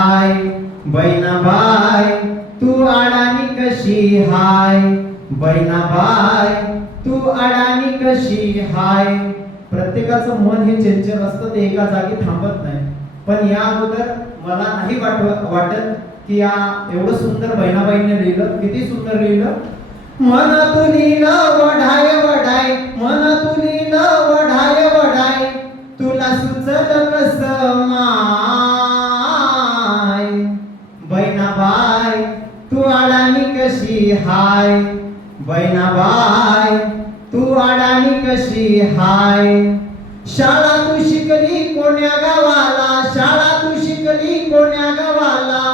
हाय बैनाबाई तू अडाणी कशी हाय, बैनाबाई तू अडाणी कशी हाय. प्रत्येकाचं मन हे चंचल असतं, ते एका जागी थांबत नाही. पण या अगोदर मला नाही वाटत की या एवढं सुंदर बैनाबाईंनी लिहिलं. किती सुंदर लिहिलं. मन तू लिहिलं वढाय वढाय, मन तू लिहिलं वढाय वढाय, तुला सुचलं कसं माय. बैनाबाई तू अडाणी कशी हाय, बैनाबाई तू अडाणी कशी हाय. शाळा तू शिकली कोण्या गावाला, शाळा तू शिकली कोण्या गावाला,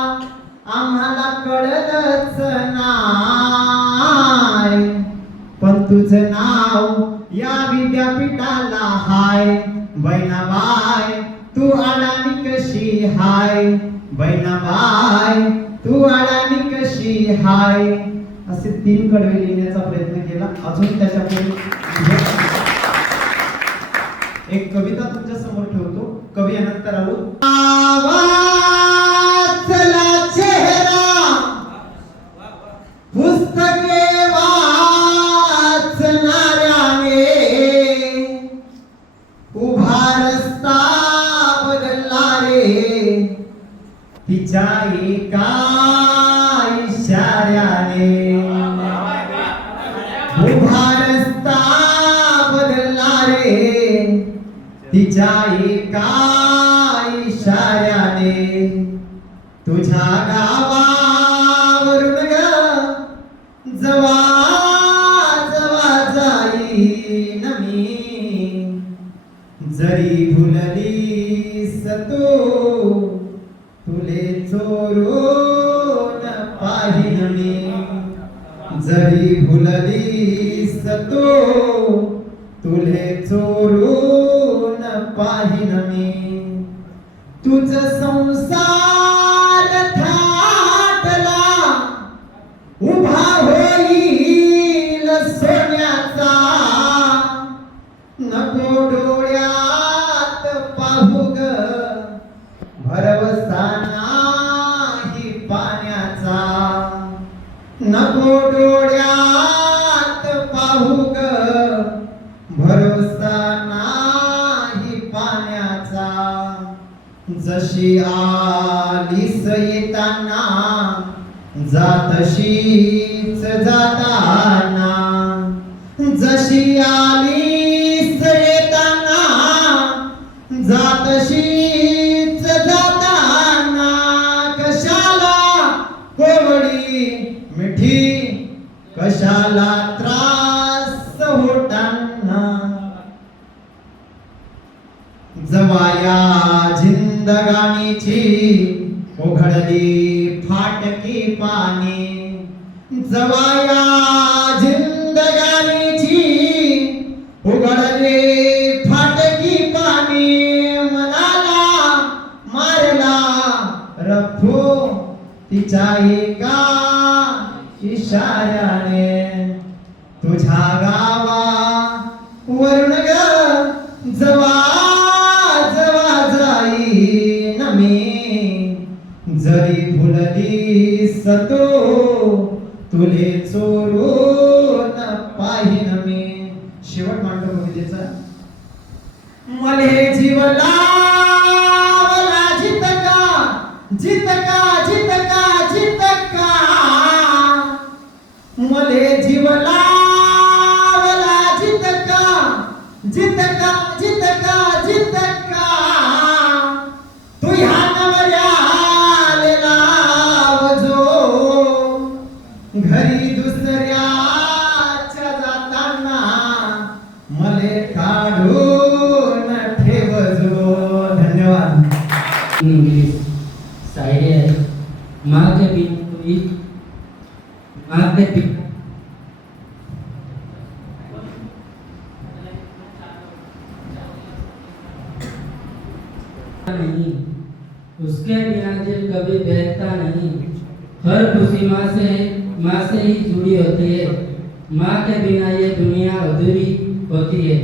आम्हाला कळलंच नाही. पण तुझं नाव या विद्यापीठाला हाय. बैनाबाई तू अडाणी कशी हाय, बैनाबाई तू अडाणी कशी हाय. असे 3 कडवे लिहिण्याचा प्रयत्न केला. अजून त्याच्या पुढे एक कविता तुमच्या समोर ठेवतो. कवी अनंत राऊत. वाचला चेहरा पुस्तके वाचणाऱ्याने, उभा रस्ता बदलला रे तिच्या एका इशाऱ्याने. उभा रस्ता बदलला रे तिच्या एका इशाऱ्याने. तुझ्या गावावरून ग जवा जवा जाईन मी, जरी भुललीस तू तुले चोरून पाहिन मी, जरी भुललीस तू तुले चोरून पाहिन मी. तुझ संसार थाटला उभा होईल सोन्याचा, नको डोळ्यात पाहू ग भरवसा नाही पाण्याचा, नको डोळ्यात पाहू ग भरोसा नाही पाण्याचा. जशी आलीस येताना जातशीच जाताना, जशी आलीस येताना जातशीच जाताना. कशाला कोवडी मिठी, कशाला त्रास होताना. जवाया जिंदगानीची उघडली फाटकी पाने, जवाया जिंदगानीची उघडली फाटकी पाने. मनाला मारला रफू तिच्या एका इशाऱ्याने. तुझ्या गावा वरून ग जवा जवा जाईन मी, जरी भुललीस तू तुले चोरून पाहिन मी. शेवट मांडतो कवितेचा. मले जीव लावला जितका जितका जितका जितका, मले जीव लावला जितका जितका जितका जितका. तू ह्या नवऱ्याला लावजो घरी दुसऱ्याच्या जाताना, मले काढून ठेवजो. धन्यवाद. इंग्लिश शायरी है. माँ के बिन माँ के पिता नहीं, उसके बिना दिल कभी बहता नहीं. हर खुशी माँ से ही जुड़ी होती है. माँ के बिना ये दुनिया अधूरी होती है.